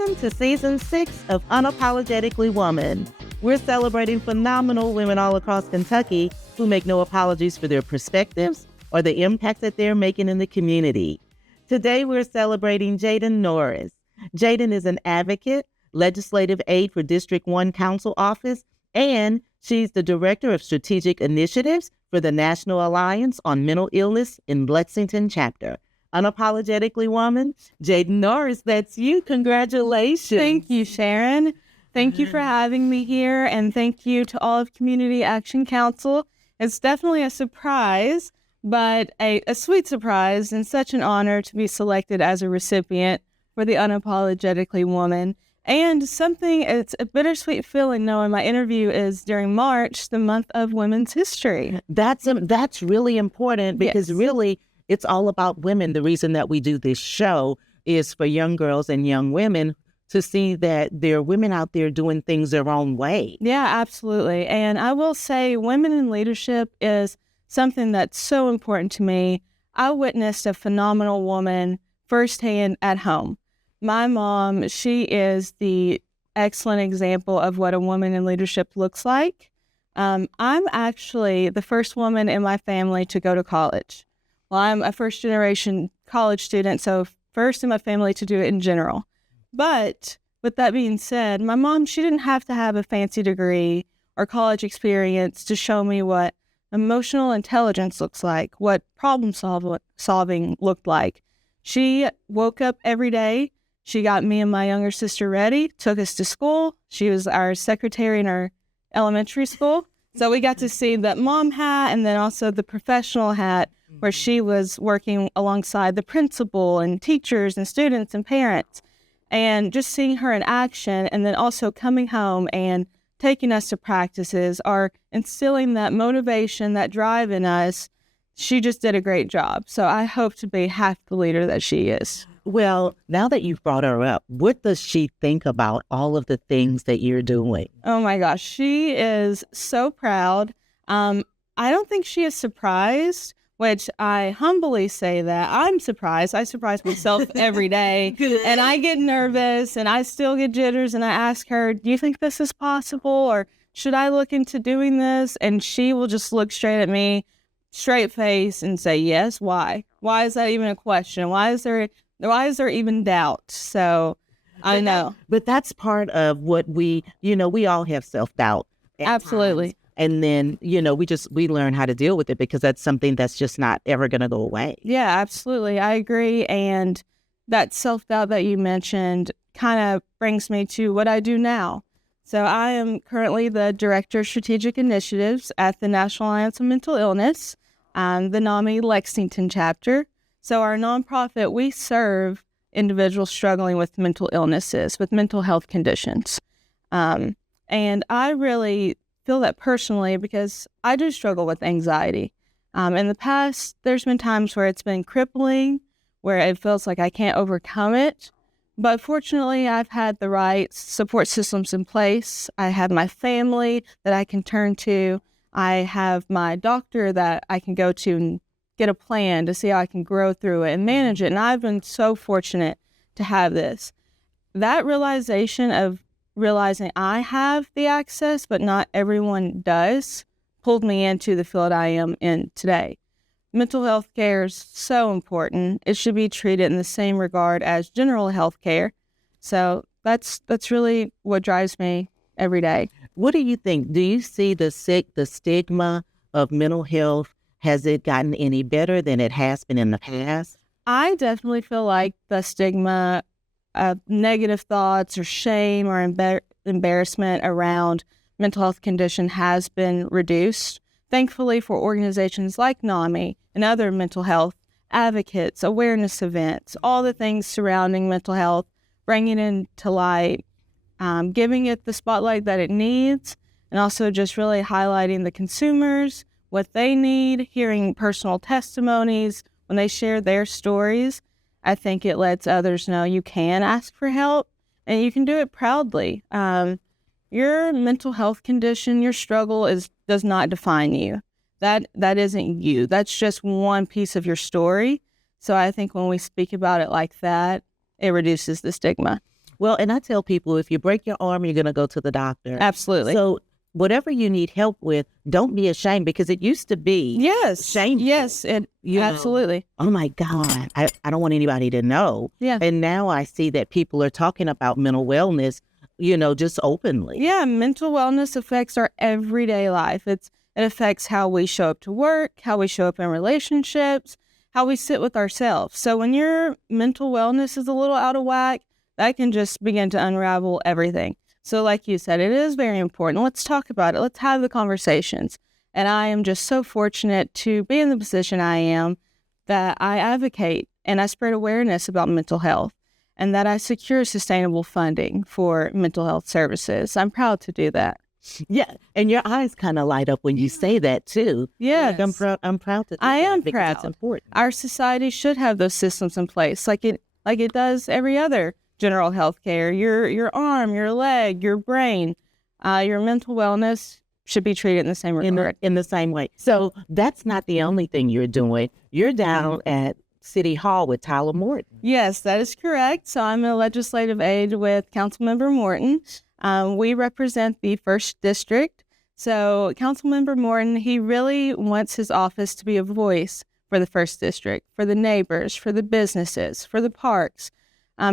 Welcome to Season 6 of Unapologetically Woman. We're celebrating phenomenal women all across Kentucky who make no apologies for their perspectives or the impact that they're making in the community. Today, we're celebrating Jaydan Norris. Jaydan is an advocate, legislative aide for District 1 Council Office, and she's the Director of Strategic Initiatives for the National Alliance on Mental Illness in Lexington chapter. Unapologetically Woman, Jaydan Norris, that's you. Congratulations. Thank you, Sharon. Thank you for having me here, and thank you to all of Community Action Council. It's definitely a surprise, but a sweet surprise and such an honor to be selected as a recipient for the Unapologetically Woman. And it's a bittersweet feeling knowing my interview is during March, the month of Women's History. That's really important because Yes. really it's all about women. The reason that we do this show is for young girls and young women to see that there are women out there doing things their own way. Yeah, absolutely. And I will say women in leadership is something that's so important to me. I witnessed a phenomenal woman firsthand at home. My mom, she is the excellent example of what a woman in leadership looks like. I'm actually the first woman in my family to go to college. Well, I'm a first-generation college student, so first in my family to do it in general. But with that being said, my mom, she didn't have to have a fancy degree or college experience to show me what emotional intelligence looks like, what problem solving looked like. She woke up every day. She got me and my younger sister ready, took us to school. She was our secretary in our elementary school. So we got to see that mom hat and then also the professional hat where she was working alongside the principal and teachers and students and parents. And just seeing her in action and then also coming home and taking us to practices or instilling that motivation, that drive in us, she just did a great job. So I hope to be half the leader that she is. Well, now that you've brought her up, what does she think about all of the things that you're doing? Oh my gosh, she is so proud. I don't think she is surprised, which I humbly say that I'm surprised. I surprise myself every day and I get nervous and I still get jitters and I ask her, do you think this is possible or should I look into doing this? And she will just look straight at me, straight face and say, yes, why? Why is that even a question? Why is there even doubt? So I know. But that's part of what we all have self-doubt. Absolutely. Times. And then, we learn how to deal with it because that's something that's just not ever going to go away. Yeah, absolutely. I agree. And that self-doubt that you mentioned kind of brings me to what I do now. So I am currently the Director of Strategic Initiatives at the National Alliance on Mental Illness, the NAMI Lexington chapter. So our nonprofit, we serve individuals struggling with mental illnesses, with mental health conditions. And I really feel that personally because I do struggle with anxiety. In the past, there's been times where it's been crippling, where it feels like I can't overcome it. But fortunately, I've had the right support systems in place. I have my family that I can turn to. I have my doctor that I can go to and get a plan to see how I can grow through it and manage it. And I've been so fortunate to have this. That realization of realizing I have the access, but not everyone does, pulled me into the field I am in today. Mental health care is so important. It should be treated in the same regard as general health care. So that's really what drives me every day. What do you think? Do you see the stigma of mental health? Has it gotten any better than it has been in the past? I definitely feel like the stigma of negative thoughts or shame or embarrassment around mental health condition has been reduced. Thankfully for organizations like NAMI and other mental health advocates, awareness events, all the things surrounding mental health, bringing it into light, giving it the spotlight that it needs, and also just really highlighting the consumers, what they need, hearing personal testimonies when they share their stories. I think it lets others know you can ask for help and you can do it proudly. Your mental health condition, your struggle does not define you. That isn't you. That's just one piece of your story. So I think when we speak about it like that, it reduces the stigma. Well, and I tell people, if you break your arm, you're going to go to the doctor. Absolutely. So whatever you need help with, don't be ashamed, because it used to be shameful. Yes, absolutely. Oh my God, I don't want anybody to know. Yeah. And now I see that people are talking about mental wellness, just openly. Yeah, mental wellness affects our everyday life. It affects how we show up to work, how we show up in relationships, how we sit with ourselves. So when your mental wellness is a little out of whack, that can just begin to unravel everything. So like you said, it is very important. Let's talk about it. Let's have the conversations. And I am just so fortunate to be in the position I am, that I advocate and I spread awareness about mental health, and that I secure sustainable funding for mental health services. I'm proud to do that. Yeah, and your eyes kind of light up when you say that too. Yes. Like, I'm proud to do I that am because proud. it's important. Our society should have those systems in place, like it does every other general health care. Your arm, your leg, your brain, your mental wellness should be treated in the same regard. In the same way. So that's not the only thing you're doing. You're down at City Hall with Tyler Morton. Yes, that is correct. So I'm a legislative aide with Councilmember Morton. We represent the 1st District. So Councilmember Morton, he really wants his office to be a voice for the 1st District, for the neighbors, for the businesses, for the parks,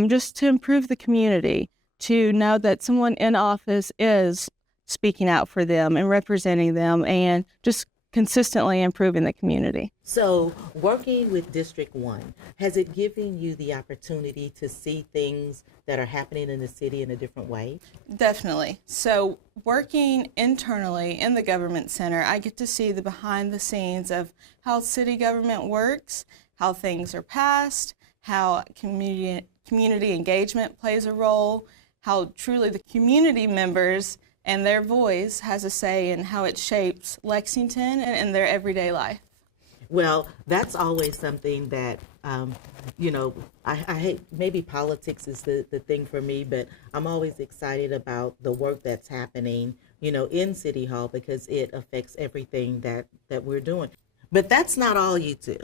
just to improve the community, to know that someone in office is speaking out for them and representing them, and just consistently improving the community. So working with District 1, has it given you the opportunity to see things that are happening in the city in a different way? Definitely. So working internally in the government center, I get to see the behind the scenes of how city government works, how things are passed, how community engagement plays a role, how truly the community members and their voice has a say in how it shapes Lexington and their everyday life. Well, that's always something that, I hate, maybe politics is the thing for me, but I'm always excited about the work that's happening, in City Hall, because it affects everything that we're doing. But that's not all you do.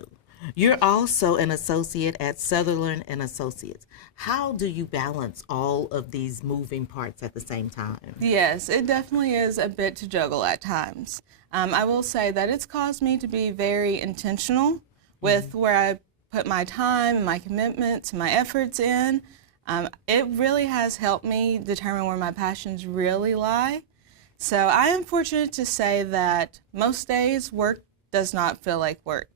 You're also an associate at Sutherland and Associates. How do you balance all of these moving parts at the same time? Yes, it definitely is a bit to juggle at times. I will say that it's caused me to be very intentional with where I put my time and my commitments and my efforts in. It really has helped me determine where my passions really lie. So I am fortunate to say that most days work does not feel like work.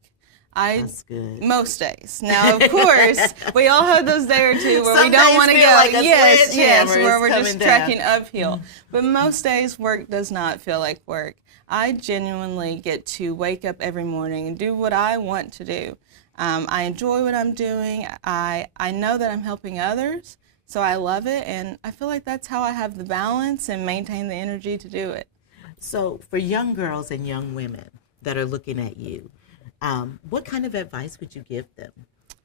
That's good. Most days. Now, of course, we all have those days or two where we don't want to go. Like yes, where we're down. just trekking uphill. But most days, work does not feel like work. I genuinely get to wake up every morning and do what I want to do. I enjoy what I'm doing. I know that I'm helping others, so I love it, and I feel like that's how I have the balance and maintain the energy to do it. So for young girls and young women that are looking at you, what kind of advice would you give them?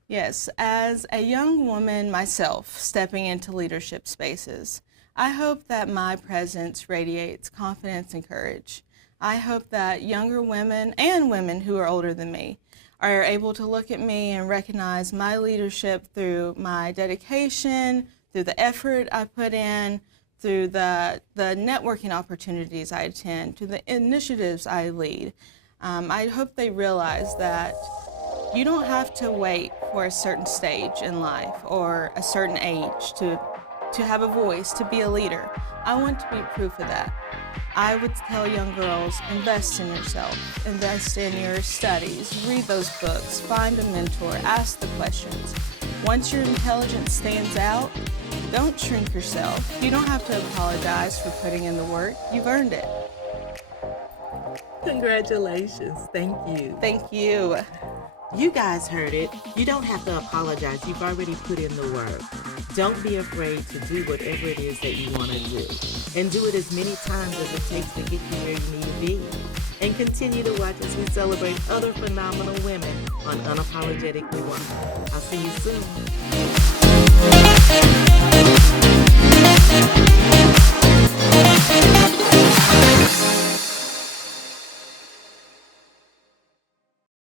Yes, as a young woman myself stepping into leadership spaces, I hope that my presence radiates confidence and courage. I hope that younger women and women who are older than me are able to look at me and recognize my leadership through my dedication, through the effort I put in, through the networking opportunities I attend, through the initiatives I lead. I hope they realize that you don't have to wait for a certain stage in life or a certain age to have a voice, to be a leader. I want to be proof of that. I would tell young girls, invest in yourself, invest in your studies, read those books, find a mentor, ask the questions. Once your intelligence stands out, don't shrink yourself. You don't have to apologize for putting in the work. You've earned it. Congratulations. Thank you. Thank you. You guys heard it. You don't have to apologize. You've already put in the work. Don't be afraid to do whatever it is that you want to do. And do it as many times as it takes to get you where you need to be. And continue to watch as we celebrate other phenomenal women on Unapologetically Woman. I'll see you soon.